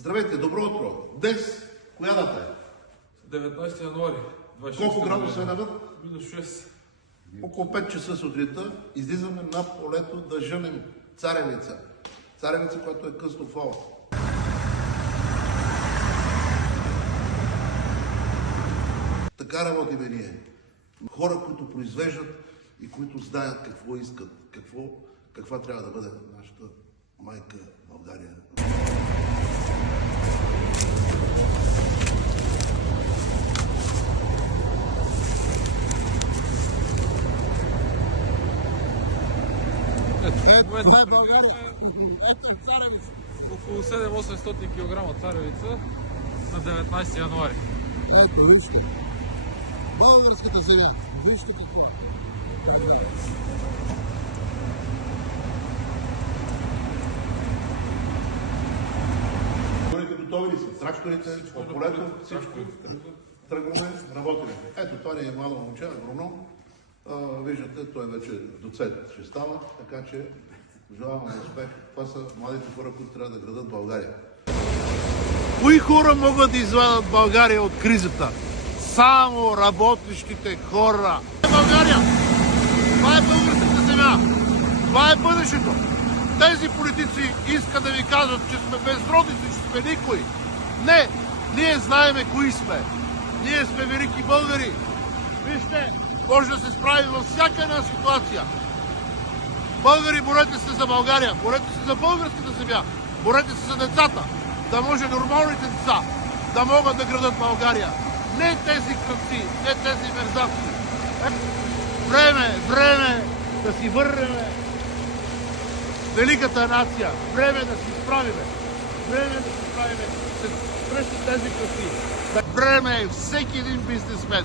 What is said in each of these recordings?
Здравейте, добро утро. Днес, коя дата е? 19 януари. 26 Колко градуса е навън? Минус 6. Около 5 часа сутринта излизаме на полето да жънем царевица. Царевица, която е късно фол. Така работиме ние. Хора, които произвеждат и които знаят какво искат, каква трябва да бъде нашата майка България. Това е България. Ето и царевица. Около 7-800 кг царевица на 19 януари. Ето, вижте. Българската земя. Вижте какво. Готови ли са? Тракторите, по полето, всичко. Тръгваме, работим. Ето, това ни е младо момче, агроном. Виждате, той вече доцент ще става, така че желавам успех. Това са младите хора, които трябва да градат България. Кои хора могат да извадят България от кризата? Само работещите хора. България! Това е българската земя! Това е бъдещето! Тези политици искат да ви кажат, че сме безродници, че сме никой. Не! Ние знаеме кои сме. Ние сме велики българи. Вижте, може да се справим във всяка една ситуация. Българи, борете се за България, борете се за българската земя, борете се за децата, да може нормалните деца да могат да градат България. Не тези кръци, не тези мерзавци. Време да си върнем великата нация. Време да си справиме. Време да си справиме срещу тези кръци. Време е всеки един бизнесмен,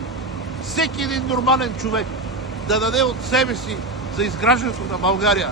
всеки един нормален човек да даде от себе си за изграждането на България.